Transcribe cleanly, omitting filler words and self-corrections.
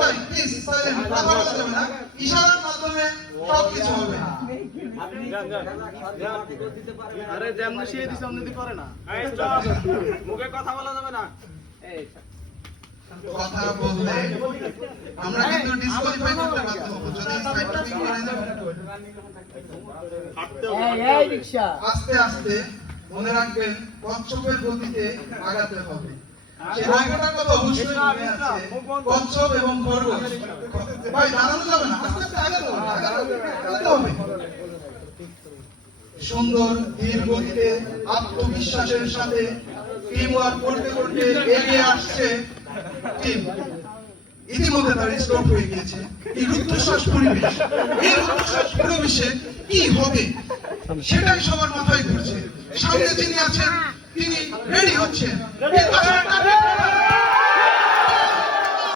ভাই please silent, কথা বলা যাবে না, ইশারার মাধ্যমে সবকিছু হবে। আরে যেমন সে দিছে অমনি করে না, মুখে কথা বলা যাবে না। কথা বললে আমরা কিন্তু ডিসকোয়ালিফাই করতে বাধ্য হব যদি সাইডটা পিক করে দেন। আস্তে আস্তে মনে রাখবেন কচ্ছপের গতিতে আগাতে হবে। সে রাগটার কথা অবশ্যই মনে আছে, কচ্ছপ এবং খরগোশ। ভাই দাঁড়ানো যাবে না, আস্তে আস্তে আগাতে হবে। সুন্দর ধীর গতিতে আত্মবিশ্বাসের সাথে টিম ওয়ার্ক করতে করতে এগিয়ে আসছে টিম। ইতিমধ্যে তার স্টপ হয়ে গিয়েছে। এই রুদ্ধশ্বাস পরিবেশ, এই রুদ্ধশ্বাস পরিবেশে কি হবে সেটাই সবার মাথায় ঘুরছে। সামনে যিনি আছেন তিনি রেডি হচ্ছেন।